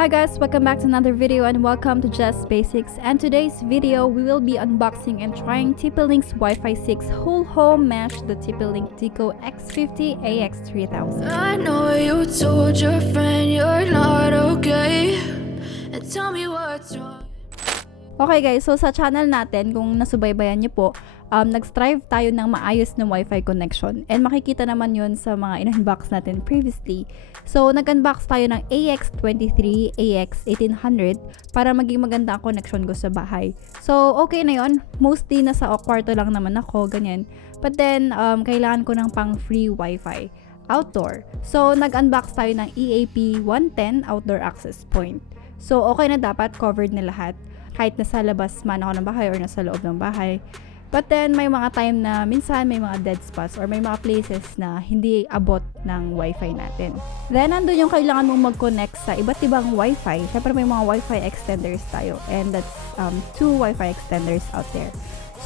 Hi guys, welcome back to another video and welcome to Just Basics. And today's video, we will be unboxing and trying Tplink's Wi-Fi 6 whole home mesh, the Tplink Deco X50 AX3000. I know you told your friend you're not okay, and tell me what's wrong. Okay guys, so sa channel natin, kung nasubaybayan nyo po, nag-strive tayo ng maayos na Wi-Fi connection. And makikita naman yun sa mga in-unbox natin previously. So, nag-unbox tayo ng AX23, AX1800 para maging maganda ang connection ko sa bahay. So, okay na yun. Mostly nasa kwarto lang naman ako, ganyan. But then, kailangan ko ng pang free Wi-Fi outdoor. So, nag-unbox tayo ng EAP110 outdoor access point. So, okay na dapat, covered na lahat. Kahit nasa labas man ako ng bahay or nasa loob ng bahay. But then, may mga time na minsan may mga dead spots or may mga places na hindi abot ng Wi-Fi natin. Then, nandun yung kailangan mong mag-connect sa iba't ibang Wi-Fi. Siyempre, may mga Wi-Fi extenders tayo. And that's 2 Wi-Fi extenders out there.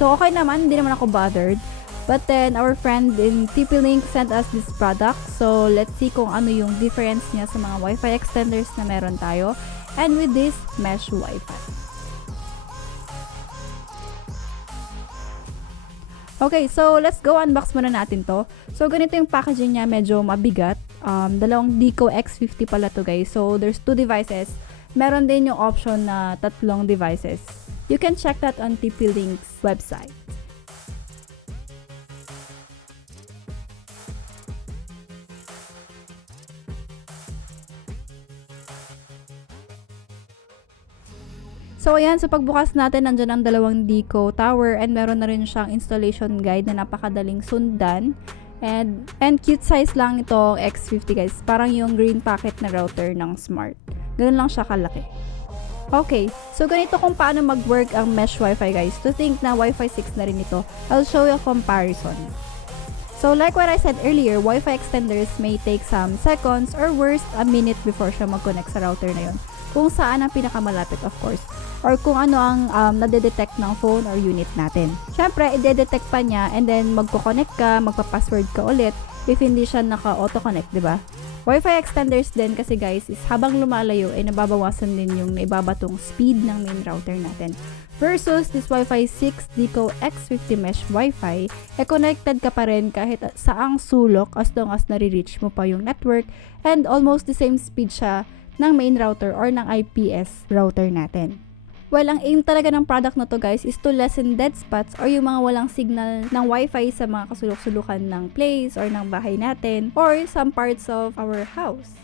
So, okay naman. Hindi naman ako bothered. But then, our friend in Tplink sent us this product. So, let's see kung ano yung difference niya sa mga Wi-Fi extenders na meron tayo. And with this, mesh Wi-Fi. Okay, so let's go unbox muna natin to. So, ganito yung packaging niya, medyo mabigat. Dalawang Deco X50 pala to guys. So, there's 2 devices. Meron din yung option na 3 devices. You can check that on Tplink's website. So ayan, so pagbukas natin, nandyan ang dalawang Deco tower and meron na rin siyang installation guide na napakadaling sundan. And cute size lang ito, X50 guys. Parang yung green packet na router ng Smart. Ganun lang siya kalaki. Okay, so ganito kung paano mag-work ang mesh Wi-Fi guys. To think na Wi-Fi 6 na rin ito, I'll show you a comparison. So like what I said earlier, Wi-Fi extenders may take some seconds or worst, a minute before siya mag-connect sa router na yun. Kung saan ang pinakamalapit of course. Or kung ano ang nade-detect ng phone or unit natin. Siyempre, i-detect pa niya and then magko-connect ka, magpa-password ka ulit if hindi siya naka-auto-connect, di ba? Wi-Fi extenders din kasi guys is habang lumalayo ay nababawasan din yung naibabatong speed ng main router natin. Versus this Wi-Fi 6 Deco X50 Mesh Wi-Fi, connected ka pa rin kahit saang sulok as long as nare-reach mo pa yung network and almost the same speed siya ng main router or ng IPS router natin. Well, ang aim talaga ng product na to guys is to lessen dead spots or yung mga walang signal ng Wi-Fi sa mga kasulok-sulukan ng place or ng bahay natin or some parts of our house.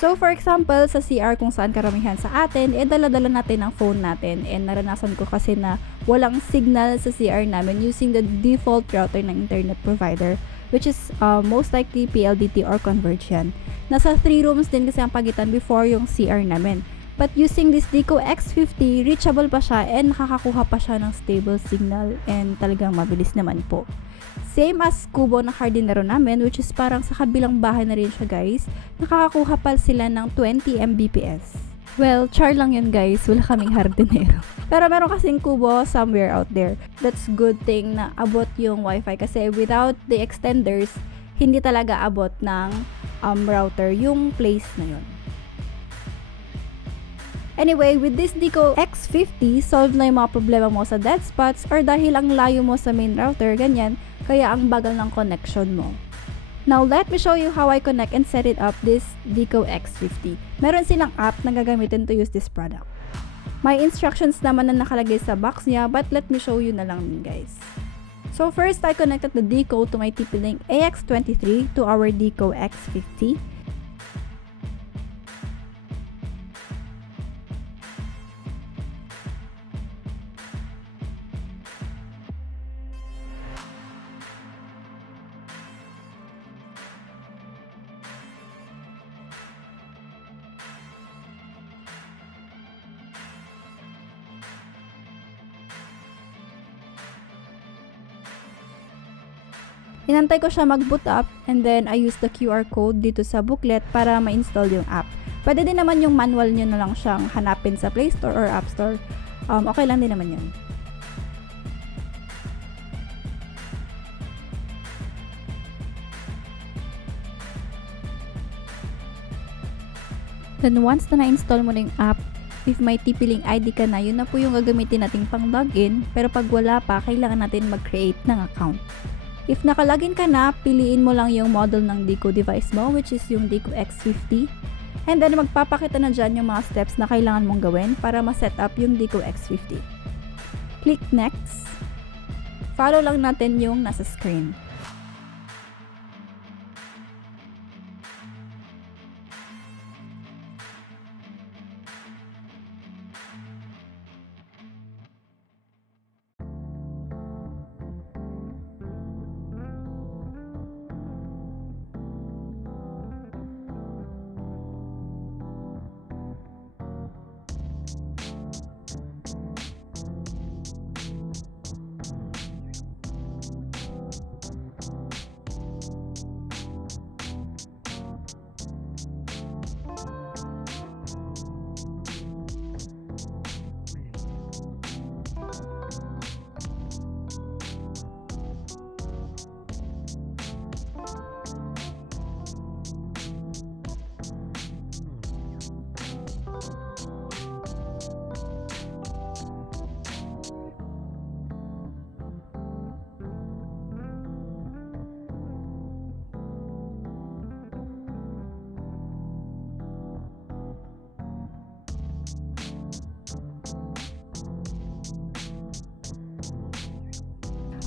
So for example, sa CR kung saan karamihan sa atin, dala-dala natin ang phone natin and naranasan ko kasi na walang signal sa CR namin using the default router ng internet provider which is most likely PLDT or conversion. Nasa 3 rooms din kasi ang pagitan before yung CR namin. But using this Deco X50, reachable pa siya and nakakakuha pa siya ng stable signal and talagang mabilis naman po. Same as kubo na hardinero namin which is parang sa kabilang bahay na rin siya guys. Nakakakuha pa sila ng 20 Mbps. Well, char lang yun guys, wala kaming hardinero. Pero meron kasing kubo somewhere out there. That's good thing na abot yung Wi-Fi kasi without the extenders, hindi talaga abot ng router yung place na yun. Anyway, with this Deco X50, solve na yung mga problema mo sa dead spots or dahil ang layo mo sa main router, ganyan, kaya ang bagal ng connection mo. Now, let me show you how I connect and set it up this Deco X50. Meron silang app na gagamitin to use this product. May instructions naman na nakalagay sa box niya, but let me show you na lang din guys. So first, I connected the Deco to my Tplink AX23 to our Deco X50. Inantay ko siya mag-boot up and then I use the QR code dito sa booklet para ma-install yung app. Pwede din naman yung manual nyo na lang siyang hanapin sa Play Store or App Store. Okay lang din naman yan. Then once na na-install mo na yung app, if may Tplink ID ka na, yun na po yung gagamitin nating pang login. Pero pag wala pa, kailangan natin mag-create ng account. If nakalogin ka na, piliin mo lang yung model ng Deco device mo, which is yung Deco X50. And then magpapakita na dyan yung mga steps na kailangan mong gawin para ma-set up yung Deco X50. Click next. Follow lang natin yung nasa screen.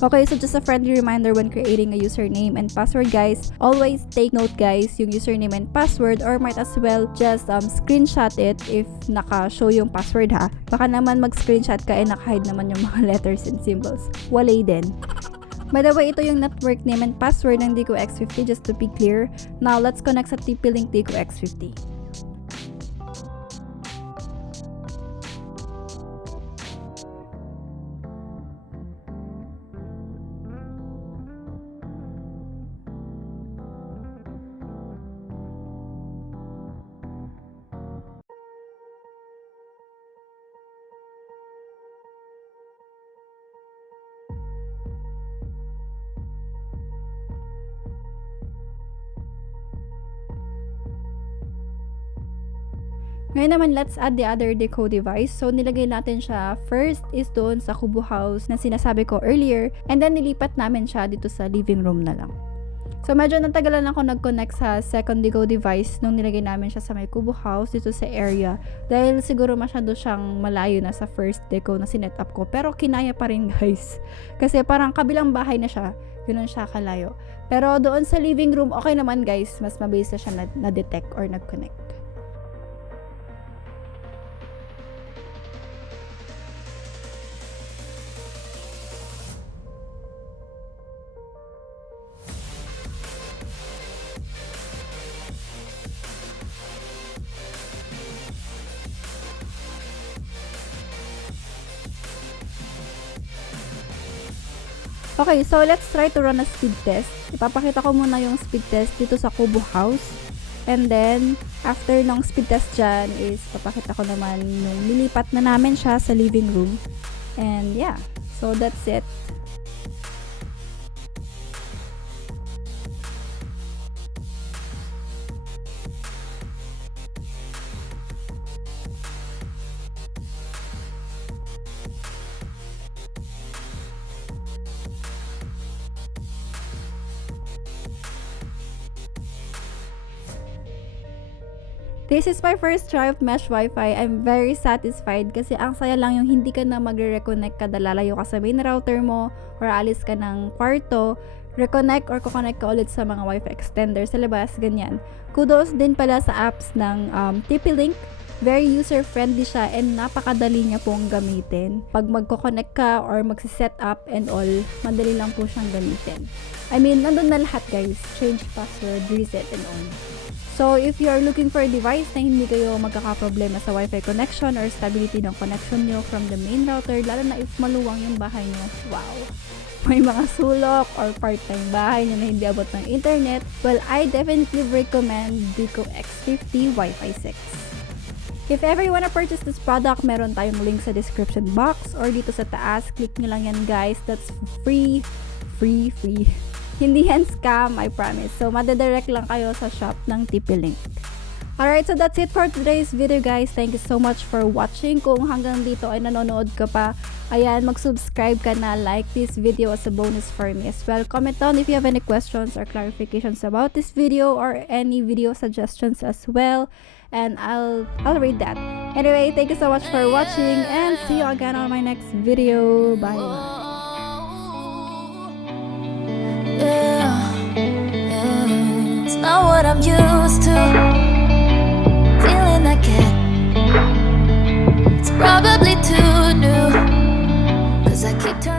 Okay, so just a friendly reminder when creating a username and password, guys. Always take note, guys, yung username and password, or might as well just screenshot it if naka-show yung password, ha. Baka naman mag-screenshot ka and naka-hide naman yung mga letters and symbols. Walay din. By the way, ito yung network name and password ng Deco X50, just to be clear. Now, let's connect sa Tplink Deco X50. Ngayon naman, let's add the other deco device. So, nilagay natin siya first is doon sa Kubo House na sinasabi ko earlier. And then, nilipat namin siya dito sa living room na lang. So, medyo natagalan ako nag-connect sa second deco device nung nilagay namin siya sa may Kubo House dito sa area. Dahil siguro masyado siyang malayo na sa first deco na sinet up ko. Pero kinaya pa rin, guys. Kasi parang kabilang bahay na siya. Ganun siya kalayo. Pero doon sa living room, okay naman, guys. Mas mabilis na siya na-detect or nag-connect. Okay, so let's try to run a speed test. Ipapakita ko muna yung speed test dito sa Kubo House. And then, after ng speed test dyan is papakita ko naman yung lilipat na namin siya sa living room. And yeah, so that's it. This is my first try of mesh Wi-Fi. I'm very satisfied kasi ang saya lang yung hindi ka na magre-reconnect kada lalayo ka sa main router mo or alis ka ng kwarto, reconnect or kukonect ka ulit sa mga Wi-Fi extender sa labas, ganyan. Kudos din pala sa apps ng Tplink. Very user-friendly siya and napakadali niya pong gamitin. Pag magko-connect ka or magsiset up and all, madali lang po siyang gamitin. I mean, nandun na lahat, guys. Change password, reset, and all. So, if you are looking for a device na hindi kayo magkakaproblema sa Wi-Fi connection or stability ng connection nyo from the main router, lalo na if maluwang yung bahay nyo, wow! May mga sulok or part-time bahay nyo na hindi abot ng internet, well, I definitely recommend Deco X50 WiFi6. If ever you wanna purchase this product, meron tayong link sa description box or dito sa taas. Click nyo lang yan, guys. That's free. Hindi yan scam, I promise. So, madadirect lang kayo sa shop ng Tplink. Alright, so that's it for today's video, guys. Thank you so much for watching. Kung hanggang dito ay nanonood ka pa, ayan, mag-subscribe ka na, like this video as a bonus for me as well. Comment down if you have any questions or clarifications about this video or any video suggestions as well, and I'll read that. Anyway, thank you so much for watching and see you again on my next video. Bye. Yeah, yeah. It's not what I'm used to. Feeling like it. It's probably too new. 'Cause I keep turning.